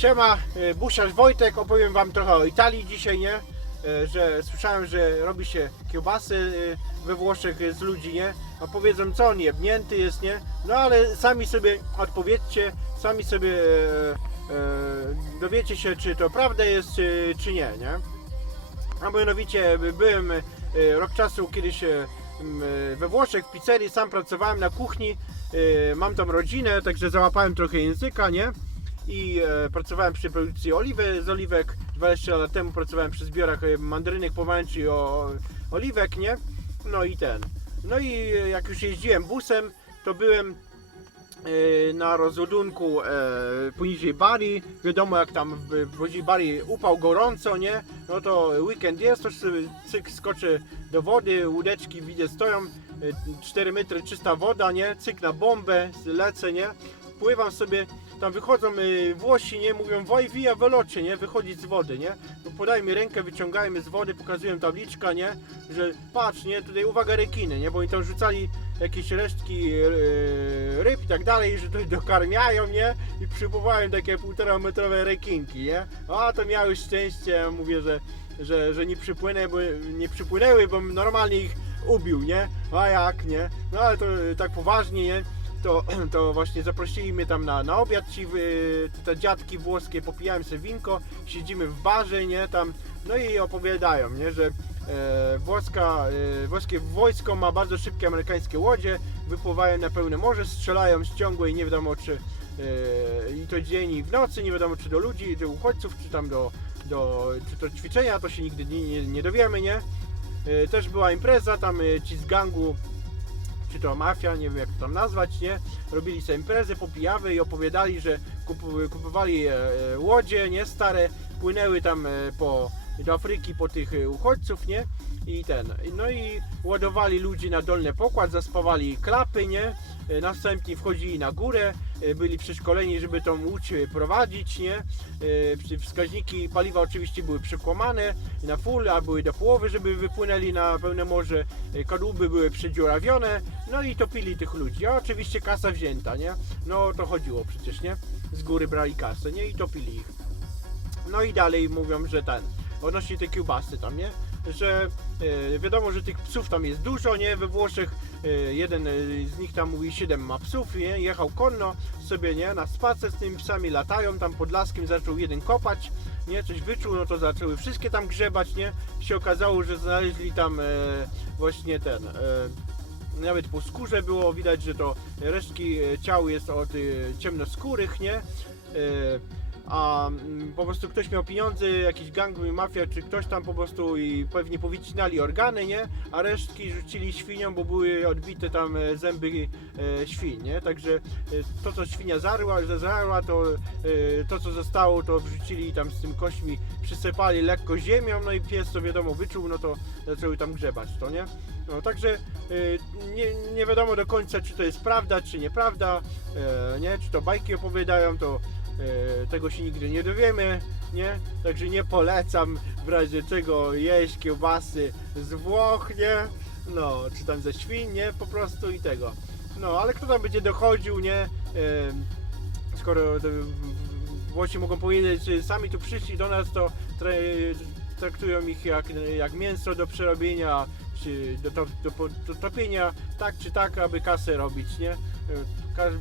Siema, y, Busiarz Wojtek, opowiem wam trochę o Italii dzisiaj, nie? Y, Że słyszałem, że robi się kiełbasy y, we Włoszech z ludzi, nie? A powiedzą co on jebnięty jest, nie? No ale sami sobie odpowiedzcie, sami sobie dowiecie się, czy to prawda jest, czy, czy nie, nie? A mianowicie byłem rok czasu kiedyś m, y, we Włoszech w pizzerii, sam pracowałem na kuchni, mam tam rodzinę, także załapałem trochę języka, nie? I e, pracowałem przy produkcji oliwy z oliwek, 20 lat temu pracowałem przy zbiorach e, mandarynek, pomarańczy i o, oliwek, nie? No i ten. No i e, jak już jeździłem busem, to byłem e, na rozładunku e, poniżej Bari. Wiadomo jak tam w, w Bari upał gorąco, nie? No to weekend jest, to cyk skoczę do wody, łódeczki widzę stoją, e, 4 metry czysta woda, nie? Cyk na bombę, lecę, nie? Pływam sobie, tam wychodzą y, Włosi, nie? Mówią woj via veloce, nie? Wychodzić z wody, nie? No podaj mi rękę, wyciągajmy z wody, pokazują tabliczka, nie? Że patrz, nie? Tutaj uwaga rekiny, nie? Bo oni tam rzucali jakieś resztki y, ryb i tak dalej, że to dokarmiają, nie? I przypływałem takie półtora metrowe rekinki, nie? A to miały szczęście, mówię, że, że, że nie przypłynę, bo nie przypłynęły, bo normalnie ich ubił, nie? A jak, nie? No ale to y, tak poważnie, nie? To, to właśnie zaprosili mnie tam na, na obiad ci y, te dziadki włoskie, popijałem sobie winko, siedzimy w barze, nie, tam, no i opowiadają, nie, że e, włoska, e, włoskie wojsko ma bardzo szybkie amerykańskie łodzie, wypływają na pełne morze, strzelają z ciągłej, nie wiadomo czy e, i to dzień i w nocy, nie wiadomo czy do ludzi, do uchodźców, czy tam do, do czy to ćwiczenia, to się nigdy nie, nie, nie dowiemy, nie. E, też była impreza, tam e, ci z gangu czy to mafia, nie wiem jak to tam nazwać, nie? Robili sobie imprezę, popijawy i opowiadali, że kup- kupowali e, e, łodzie, nie? Stare, płynęły tam e, po, do Afryki po tych uchodźców, nie? I ten, no i ładowali ludzi na dolny pokład, zaspawali klapy, nie? E, Następnie wchodzili na górę, e, byli przeszkoleni, żeby tą łódź e, prowadzić, nie? Wskaźniki paliwa oczywiście były przekłamane na full, a były do połowy, żeby wypłynęli na pełne morze. Kadłuby były przedziurawione, no i topili tych ludzi. A oczywiście kasa wzięta, nie? No to chodziło przecież, nie? Z góry brali kasę, nie? I topili ich. No i dalej mówią, że ten, odnośnie tej kiełbasy tam, nie? Że e, wiadomo, że tych psów tam jest dużo, nie? We Włoszech e, jeden e, z nich tam mówi 7 ma psów, nie? Jechał konno sobie, nie? Na spacer z tymi psami latają, tam pod laskiem zaczął jeden kopać, nie? Coś wyczuł, no to zaczęły wszystkie tam grzebać, nie? Się okazało, że znaleźli tam właśnie ten... Nawet po skórze było widać, że to resztki ciał jest od ciemnoskórych, nie? E, A mm, po prostu ktoś miał pieniądze, jakiś gang, mafia, czy ktoś tam po prostu i pewnie powycinali organy, nie? A resztki rzucili świniom, bo były odbite tam e, zęby e, świń, nie? Także e, to, co świnia zarła, zazarła, to e, to, co zostało, to wrzucili tam z tym kośćmi, przysypali lekko ziemią, no i pies to wiadomo wyczuł, no to zaczęły tam grzebać, to nie? No także y, nie, nie wiadomo do końca, czy to jest prawda, czy nieprawda, e, nie? Czy to bajki opowiadają, to e, tego się nigdy nie dowiemy, nie? Także nie polecam w razie czego jeść kiełbasy z Włoch, nie? No, czy tam ze świn, nie? Po prostu i tego. No, ale kto tam będzie dochodził, nie? E, skoro Włosi mogą powiedzieć, że sami tu przyszli do nas, to tra traktują ich jak, jak mięso do przerobienia, czy do, do, po- do topienia, tak czy tak, aby kasę robić, nie?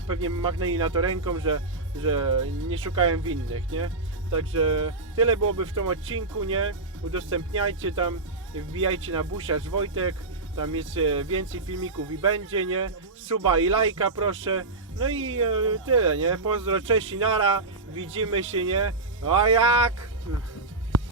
Pewnie machnęli na to ręką, że, że nie szukają winnych, nie? Także tyle byłoby w tym odcinku, nie? Udostępniajcie tam, wbijajcie na Busiarz Wojtek, tam jest e, więcej filmików i będzie, nie? Suba i lajka proszę. No i e, tyle, nie? Pozdro, cześć i nara, widzimy się, nie? A jak?